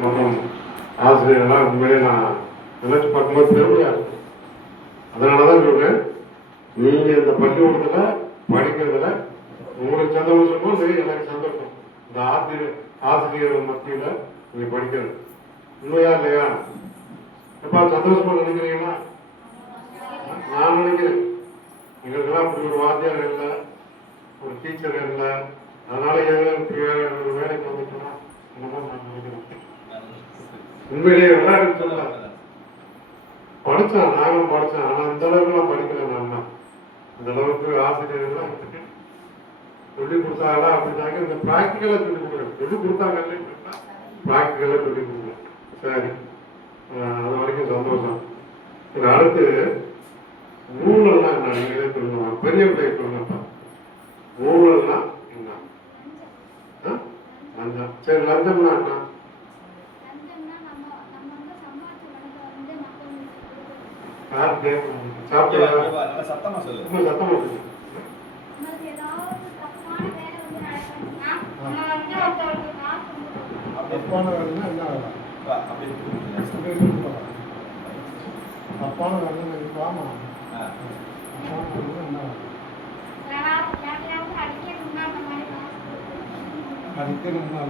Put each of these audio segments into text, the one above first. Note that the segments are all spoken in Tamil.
மற்றும் ஆசிரியர்களாக உண்மையிலே நான் நினைச்சு பார்க்கும்போது பெருமையா இருக்கு. அதனால தான் சொல்றேன் நீங்க இந்த பள்ளிக்கூடத்துல படிக்கிறதுல உங்களுக்கு சந்தோஷம் சரி எனக்கு சந்தோஷம். இந்த ஆசிரியர் ஆசிரியர்கள் மத்தியில நீங்க படிக்கிறது. உண்மையா இல்லையா? எப்பா சந்தோஷமா நினைக்கிறீங்களா? நான் நினைக்கிறேன். எங்களுக்கெல்லாம் அப்படி ஒரு வாத்தியார் இல்லை ஒரு டீச்சர் இல்லை. அதனால ஏதோ ஒரு வேலைக்கு வந்துட்டோம்னா உண்மையிலேயே விளையாடுன்னு சொல்லலாம் படித்தான் நானும் படித்தேன் ஆனால் இந்த அளவுக்குலாம் படிக்கல நான் இந்த அளவுக்கு ஆசிரியர்கள்லாம் வந்துட்டு சொல்லி கொடுத்தாங்களா அப்படின்னாக்க இந்த ப்ராக்டிக்கலாக சொல்லி கொடுக்குறேன் சொல்லி கொடுத்தாங்க ப்ராக்டிக்கலாக சொல்லி கொடுக்குறேன் சரி. அது வரைக்கும் சந்தோஷம். சரி அடுத்து ஊழல்லாம் என்ன? நீங்களே சொல்லுங்க. பெரிய பிள்ளை சொல்லுங்கப்பா. ஊழல்னா என்ன? ஆ? லஞ்சம். சரி லஞ்சம்னா என்ன லஞ்சம்னா நம்ம நம்ம வந்து சம்பாதிச்ச பணத்தை வந்து மற்றவங்களுக்கு கொடுக்கணும். யார் கேட்கணும் சாப்பிட்டா சத்தமா சொல்லு. சத்தமா ஏதாவது தப்பான வேலைன்னா என்ன வேலை. தப்பான வேலைன்னா ஆ. தப்பான வேலைன்னா என்ன வேலை அடிக்கணும்னா.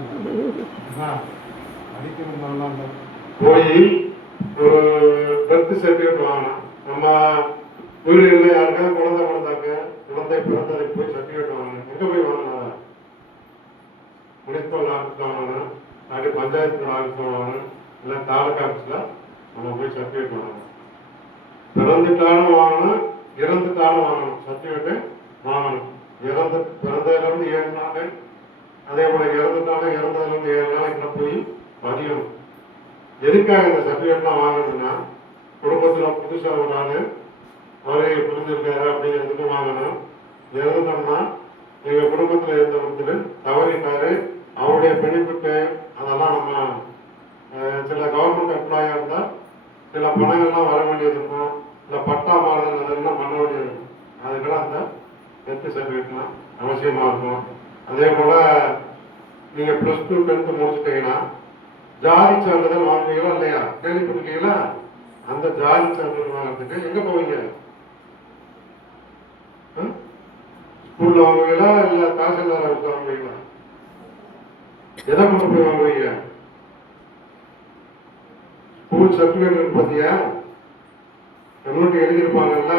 அடிக்கணும்னா. போய் ஒரு பர்த் சர்டிஃபிகேட் வாங்கணும் நம்ம வீடுகளில் யாருக்காவது குழந்தை பிறந்தாக்க குழந்தை பிறந்ததுக்கு போய் சர்டிஃபிகேட் வாங்கணும் எங்கே போய் வாங்கணும் முனிசிபல் ஆஃபீஸில் வாங்கணும் அப்படி பஞ்சாயத்து ஆஃபீஸ் வாங்கணும் இல்லை தாலுக்கா ஆஃபீஸில் நம்ம போய் சர்டிஃபிகேட் வாங்கணும் பிறந்துட்டாலும் வாங்கணும் இறந்துட்டாலும் வாங்கணும் சர்டிஃபிகேட்டு வாங்கணும் இறந்து பிறந்ததுலேருந்து ஏழு நாள் அதே போல இறந்துட்டாலும் இறந்ததுலேருந்து ஏழு நாளைக்குள்ள போய் பதியணும். எதுக்காக இந்த சர்டிஃபிகேட்லாம் வாங்கணும்னா குடும்பத்தில் புதுசாக ஒரு ஆள் அவரே புரிஞ்சிருக்காரு அப்படிங்கிறதுக்கு வாங்கணும். எழுதணும்னா எங்கள் குடும்பத்தில் இருந்த ஒருத்தர் தவறிட்டாரு. அவருடைய பெனிஃபிட்டு அதெல்லாம் நம்ம சில கவர்மெண்ட் எம்ப்ளாயாக இருந்தால் சில பணங்கள்லாம் வர வேண்டியது இருக்கும். இல்லை பட்டா மாறுதல் அதெல்லாம் பண்ண வேண்டியது இருக்கும். அதுக்கெல்லாம் அந்த டென்த்து சர்டிஃபிகேட்லாம் அவசியமாக இருக்கும். அதே போல் நீங்கள் ப்ளஸ் டூ டென்த்து முடிச்சிட்டீங்கன்னா ஜாதி சான்றிதழ் வாங்குவீங்களா இல்லையா? கேள்விப்பட்டிருக்கீங்களா? அந்த ஜாதி சான்றிதழ் வாங்குறதுக்கு எங்க போவீங்க? ஸ்கூல்ல வாங்குவீங்களா இல்ல தாசில்தார் ஆஃபீஸ்ல வாங்குவீங்களா? எதை கொண்டு போய் வாங்குவீங்க? ஸ்கூல் சர்டிபிகேட் இருக்கு பாத்தியா? கம்யூனிட்டி எழுதியிருப்பாங்கல்ல?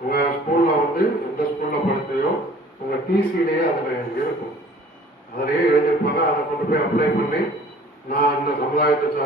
உங்க ஸ்கூல்ல வந்து எந்த ஸ்கூல்ல படிச்சையோ உங்க டிசிலேயே அதுல இருக்கும் அதிலேயே எழுதியிருப்பாங்க. அதை கொண்டு போய் அப்ளை பண்ணி நான் இந்த சமுதாயத்தை சார்ந்த